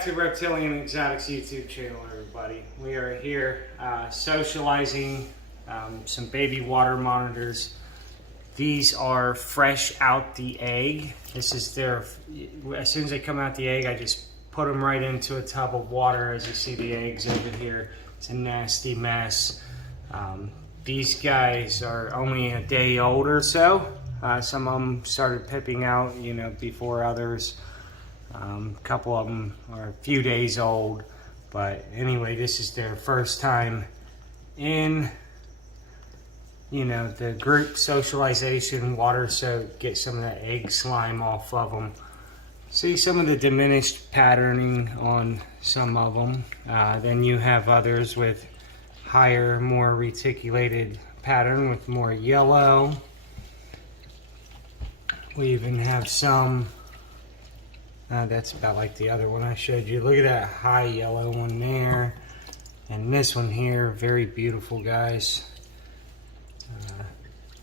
back to Reptilian Exotics YouTube channel, everybody. We are here socializing some baby water monitors. These are fresh out the egg. This is their, as soon as they come out the egg, I just put them right into a tub of water. As you see the eggs over here, it's a nasty mess. These guys are only a day old or so. Some of them started pipping out, you know, before others. A couple of them are a few days old, but anyway, this is their first time in, you know, the group socialization water, so get some of that egg slime off of them. See some of the diminished patterning on some of them. Then you have others with higher, more reticulated pattern with more yellow. We even have some that's about like the other one I showed you. Look at that high yellow one there. And this one here, very beautiful, guys.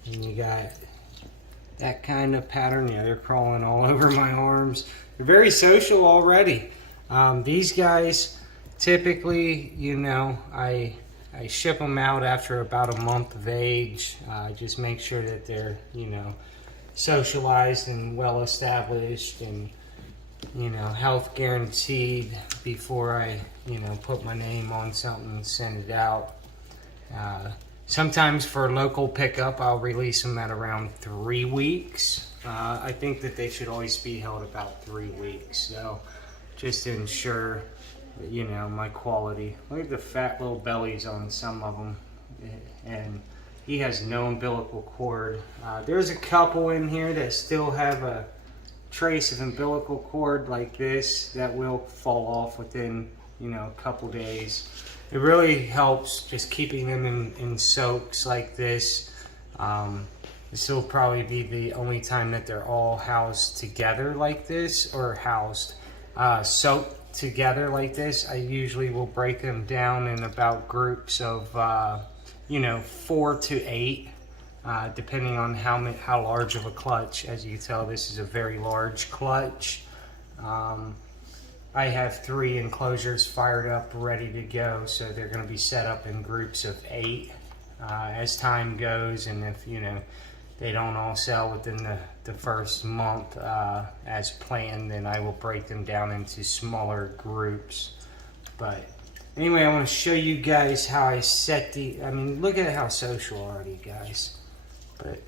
And you got that kind of pattern. Yeah, they're crawling all over my arms. They're very social already. These guys, typically, you know, I ship them out after about a month of age. Just make sure that they're, you know, socialized and well established and, you know, health guaranteed before I, you know, put my name on something and send it out. Sometimes for local pickup, I'll release them at around 3 weeks. I think that they should always be held about 3 weeks. So just to ensure that, you know, my quality. Look at the fat little bellies on some of them. And he has no umbilical cord. There's a couple in here that still have a trace of umbilical cord like this that will fall off within, you know, a couple days. It really helps just keeping them in soaks like this. This will probably be the only time that they're all housed together like this, or housed soaked together like this. I usually will break them down in about groups of you know, 4 to 8. Depending on how large of a clutch. As you can tell, this is a very large clutch. I have 3 enclosures fired up, ready to go, so they're going to be set up in groups of 8 as time goes. And if, you know, they don't all sell within the first month as planned, then I will break them down into smaller groups. But anyway, I want to show you guys how I set I mean, look at how social are you guys. But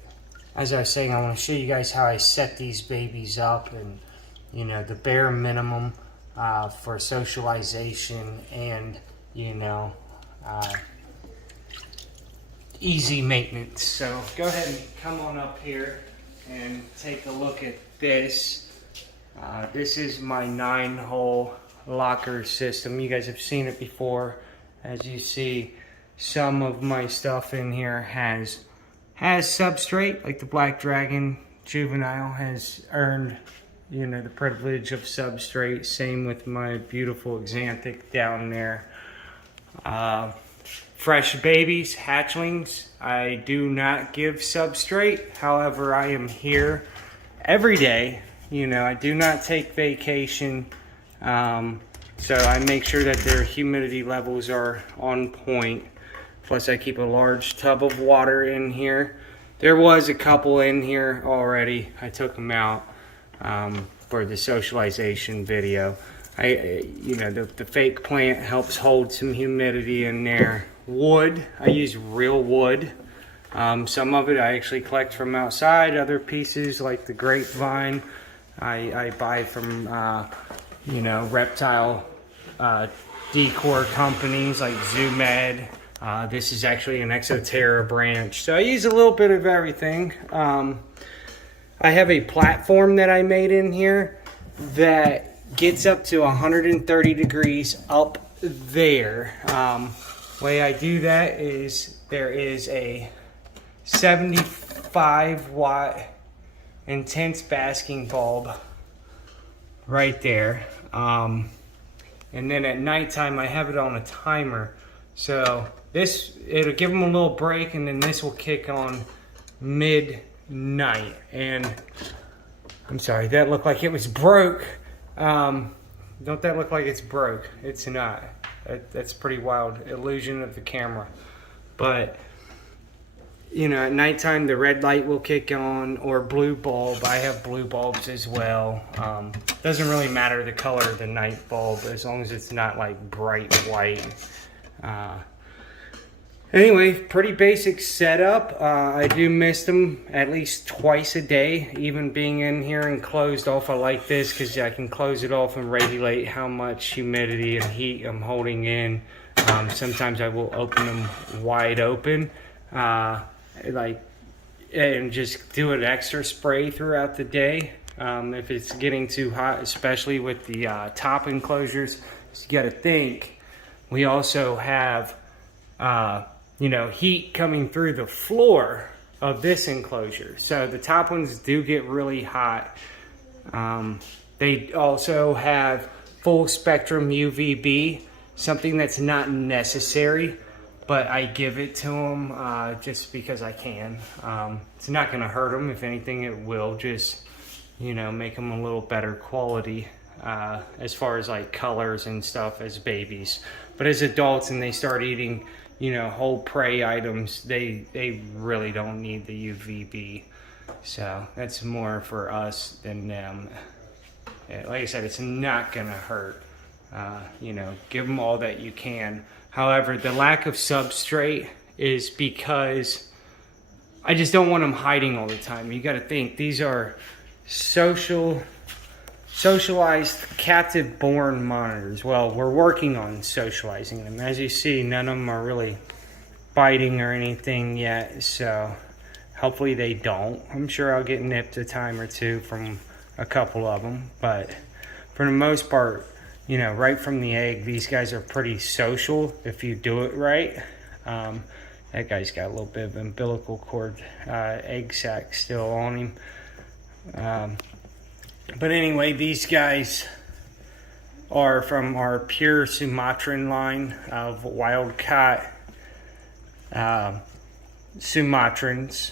as I was saying, I want to show you guys how I set these babies up, and, you know, the bare minimum for socialization and, you know, easy maintenance. So go ahead and come on up here and take a look at this. This is my 9-hole locker system. You guys have seen it before. As you see, some of my stuff in here has substrate, like the Black Dragon Juvenile has earned, you know, the privilege of substrate. Same with my beautiful Xanthic down there. Fresh babies, hatchlings, I do not give substrate. However, I am here every day. You know, I do not take vacation. So I make sure that their humidity levels are on point. Plus I keep a large tub of water in here. There was a couple in here already. I took them out for the socialization video. You know, the fake plant helps hold some humidity in there. Wood, I use real wood. Some of it I actually collect from outside. Other pieces like the grapevine, I buy from, you know, reptile decor companies like ZooMed. This is actually an Exoterra branch. So I use a little bit of everything. I have a platform that I made in here that gets up to 130 degrees up there. Way I do that is there is a 75 watt intense basking bulb right there. And then at nighttime I have it on a timer. So it'll give them a little break, and then this will kick on midnight. And I'm sorry, that looked like it was broke. Don't that look like it's broke? It's not. That's pretty wild. Illusion of the camera. But, you know, at nighttime the red light will kick on, or blue bulb. I have blue bulbs as well. Doesn't really matter the color of the night bulb as long as it's not like bright white. Anyway, pretty basic setup. I do miss them at least twice a day, even being in here and closed off. I like this because I can close it off and regulate how much humidity and heat I'm holding in. Sometimes I will open them wide open, and just do an extra spray throughout the day. If it's getting too hot, especially with the top enclosures. So you got to think, we also have you know, heat coming through the floor of this enclosure. So the top ones do get really hot. They also have full spectrum UVB, something that's not necessary, but I give it to them just because I can. It's not gonna hurt them. If anything, it will just, you know, make them a little better quality as far as like colors and stuff as babies. But as adults and they start eating, you know, whole prey items, they really don't need the UVB. So that's more for us than them. Like I said, it's not gonna hurt. You know, give them all that you can. However, the lack of substrate is because I just don't want them hiding all the time. You gotta think, these are socialized captive-born monitors. Well, we're working on socializing them. As you see, none of them are really biting or anything yet, so hopefully they don't. I'm sure I'll get nipped a time or two from a couple of them, but for the most part, you know, right from the egg, these guys are pretty social if you do it right. That guy's got a little bit of umbilical cord egg sac still on him. But anyway, these guys are from our pure Sumatran line of wild-caught Sumatrans.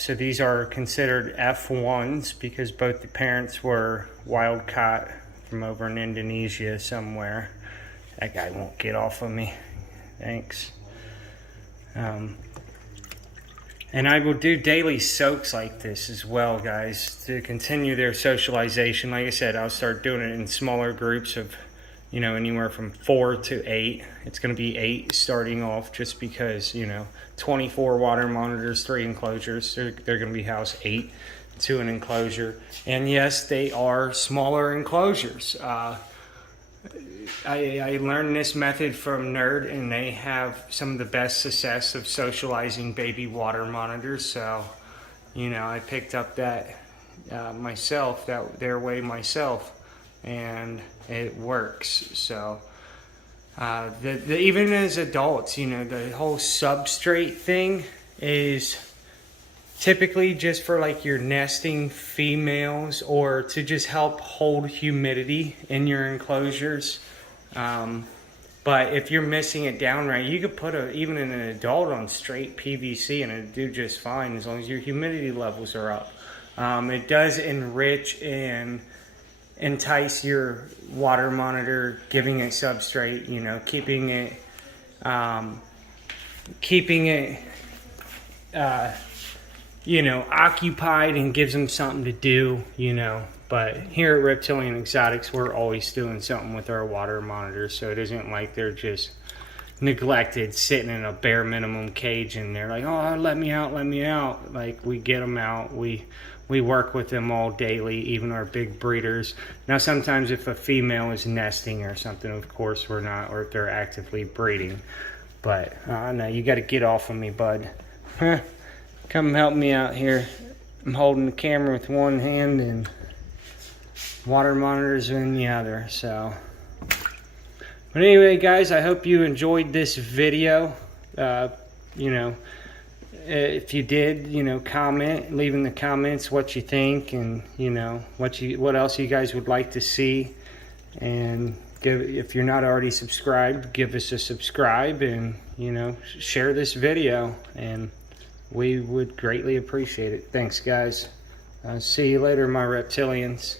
So these are considered F1s because both the parents were wild-caught from over in Indonesia somewhere. That guy won't get off of me. Thanks. And I will do daily soaks like this as well, guys, to continue their socialization. Like I said, I'll start doing it in smaller groups of, you know, anywhere from 4 to 8. It's going to be 8 starting off just because, you know, 24 water monitors, 3 enclosures. They're going to be housed 8 to an enclosure. And yes, they are smaller enclosures. I learned this method from Nerd, and they have some of the best success of socializing baby water monitors. So, you know, I picked up that myself, their way myself, and it works. So, even as adults, you know, the whole substrate thing is typically just for like your nesting females or to just help hold humidity in your enclosures. But if you're missing it down right, you could put even an adult on straight PVC and it'd do just fine as long as your humidity levels are up. It does enrich and entice your water monitor, giving it substrate, you know, keeping it you know, occupied, and gives them something to do, you know. But here at Reptilian Exotics, we're always doing something with our water monitors, so it isn't like they're just neglected, sitting in a bare minimum cage, and they're like, oh, let me out, let me out. Like, we get them out, we work with them all daily, even our big breeders. Now, sometimes if a female is nesting or something, of course we're not, or if they're actively breeding. But, no, you got to get off of me, bud. Come help me out here. I'm holding the camera with one hand and water monitors in the other, so. But anyway, guys, I hope you enjoyed this video. You know, if you did, you know, leave in the comments what you think, and you know what else you guys would like to see. And if you're not already subscribed, give us a subscribe, and you know, share this video, and we would greatly appreciate it. Thanks, guys. See you later, my reptilians.